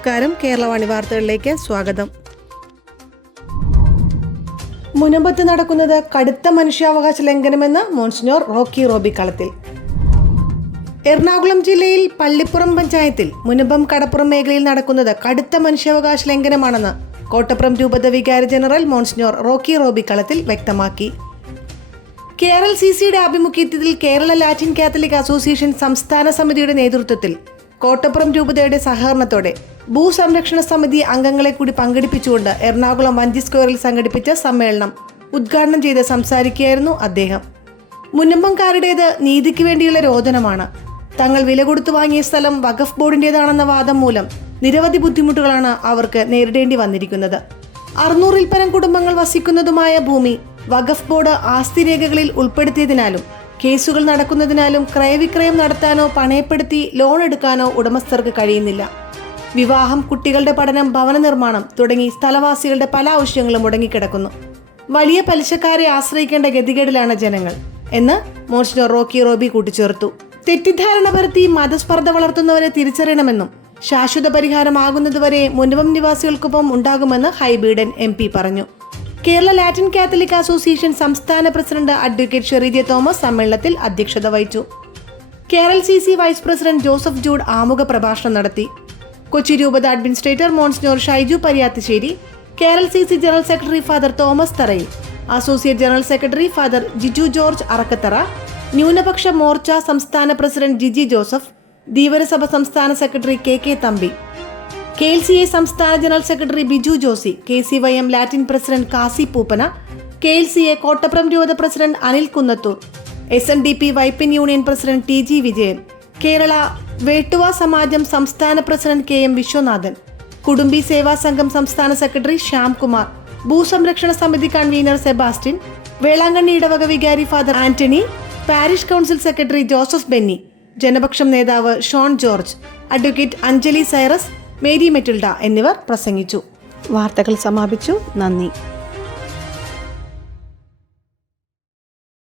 നമസ്കാരം. കേരളവാണി വാർത്തകളിലേക്ക് സ്വാഗതം. മുനമ്പത്ത് നടക്കുന്നത് കടുത്ത മനുഷ്യാവകാശ ലംഘനമെന്ന് മോൺസിഞ്ഞോർ റോക്കി റോബി കളത്തിൽ. എറണാകുളം ജില്ലയിൽ പള്ളിപ്പുറം പഞ്ചായത്തിൽ മുനമ്പം കടപ്പുറം മേഖലയിൽ നടക്കുന്നത് കടുത്ത മനുഷ്യാവകാശ ലംഘനമാണെന്ന് കോട്ടപ്പുറം രൂപത വികാരി ജനറൽ മോൺസിഞ്ഞോർ റോക്കി റോബി കളത്തിൽ വ്യക്തമാക്കി. KRLCCയുടെ ആഭിമുഖ്യത്തിൽ കേരള ലാറ്റിൻ കാത്തലിക് അസോസിയേഷൻ സംസ്ഥാന സമിതിയുടെ നേതൃത്വത്തിൽ കോട്ടപ്പുറം രൂപതയുടെ സഹകരണത്തോടെ ഭൂസംരക്ഷണ സമിതി അംഗങ്ങളെ കൂടി പങ്കെടുപ്പിച്ചുകൊണ്ട് എറണാകുളം വഞ്ചി സ്ക്വയറിൽ സംഘടിപ്പിച്ച സമ്മേളനം ഉദ്ഘാടനം ചെയ്ത് സംസാരിക്കുകയായിരുന്നു അദ്ദേഹം. മുനമ്പംകാരുടേത് നീതിക്ക് വേണ്ടിയുള്ള രോദനമാണ്. തങ്ങൾ വില കൊടുത്തു വാങ്ങിയ സ്ഥലം വഖഫ് ബോർഡിൻ്റെതാണെന്ന വാദം മൂലം നിരവധി ബുദ്ധിമുട്ടുകളാണ് അവർക്ക് നേരിടേണ്ടി വന്നിരിക്കുന്നത്. 600-ൽ പരം കുടുംബങ്ങൾ വസിക്കുന്നതുമായ ഭൂമി വഖഫ് ബോർഡ് ആസ്തി രേഖകളിൽ ഉൾപ്പെടുത്തിയതിനാലും കേസുകൾ നടക്കുന്നതിനാലും ക്രയവിക്രയം നടത്താനോ പണയപ്പെടുത്തി ലോൺ എടുക്കാനോ ഉടമസ്ഥർക്ക് കഴിയുന്നില്ല. വിവാഹം, കുട്ടികളുടെ പഠനം, ഭവന നിർമ്മാണം തുടങ്ങി സ്ഥലവാസികളുടെ പല ആവശ്യങ്ങളും മുടങ്ങിക്കിടക്കുന്നു. വലിയ പലിശക്കാരെ ആശ്രയിക്കേണ്ട ഗതികേടിലാണ് ജനങ്ങൾ എന്ന് മോൺസിഞ്ഞോർ റോക്കി റോബി കൂട്ടിച്ചേർത്തു. തെറ്റിദ്ധാരണ പരത്തി മതസ്പർദ്ധ വളർത്തുന്നവരെ തിരിച്ചറിയണമെന്നും ശാശ്വത പരിഹാരമാകുന്നതുവരെ മുനമ്പം നിവാസികൾക്കൊപ്പം ഉണ്ടാകുമെന്ന് ഹൈബീഡൻ MP പറഞ്ഞു. കേരള ലാറ്റിൻ കാത്തലിക് അസോസിയേഷൻ സംസ്ഥാന പ്രസിഡന്റ് അഡ്വക്കേറ്റ് ഷെറിജെ തോമസ് സമ്മേളനത്തിൽ അധ്യക്ഷത വഹിച്ചു. KRLCC vice president Joseph Jude ആമുഖ പ്രഭാഷണം നടത്തി. കൊച്ചി രൂപത administrator Monsignor Shaiju Pariyathissery, KRLCC general secretary father Thomas Tharayil, associate general secretary father Jiju George Arakkathara, ന്യൂനപക്ഷ മോർച്ച സംസ്ഥാന പ്രസിഡന്റ് ജിജി ജോസഫ്, ധീവരസഭ സംസ്ഥാന സെക്രട്ടറി KK തമ്പി, KLCA സംസ്ഥാന general secretary Biju Josy, KCYM Latin president Kasi Pooppana, KLCA Kottappuram രൂപത president Anil Kunnathur, SNDP Vypin union president TG Vijayan, Kerala Vettuva Samajam സംസ്ഥാന പ്രസിഡന്റ് KM വിശ്വനാഥൻ, കുടുംബി സേവാ സംഘം സംസ്ഥാന സെക്രട്ടറി ശ്യാംകുമാർ, ഭൂസംരക്ഷണ സമിതി convener Sebastian, Velankanni ഇടവക വികാരി father Antony, parish council secretary Joseph Benny, Janapaksham നേതാവ് Shone George, advocate Anjali Cyrus, Mary Matilda എന്നിവർ പ്രസംഗിച്ചു. വാർത്തകൾ സമാപിച്ചു. നന്ദി.